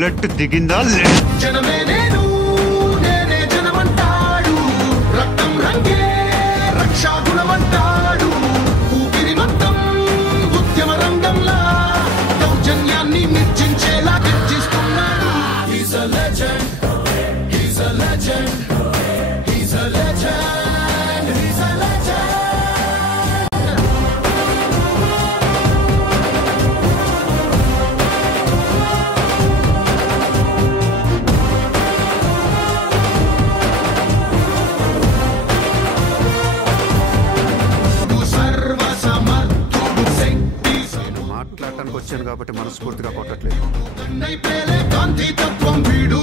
Bullet దిగిందా? జనమే నేను, నేనే జనమంటాడు, రక్తం రంగే రక్షా గుణమంటాడు, ఊపిరి మొత్తం ఉద్యమ రంగంలా దౌర్జన్యాన్ని నిర్జించేలా గర్జిస్తున్నాడు. He's a legend, he's a legend, he's a legend, he's a legend. మాట్లాడటానికి వచ్చాను కాబట్టి మనస్ఫూర్తిగా కొట్టట్లేదు. గాంధీ తత్వం వీడు,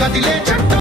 కదిలే చట్టం.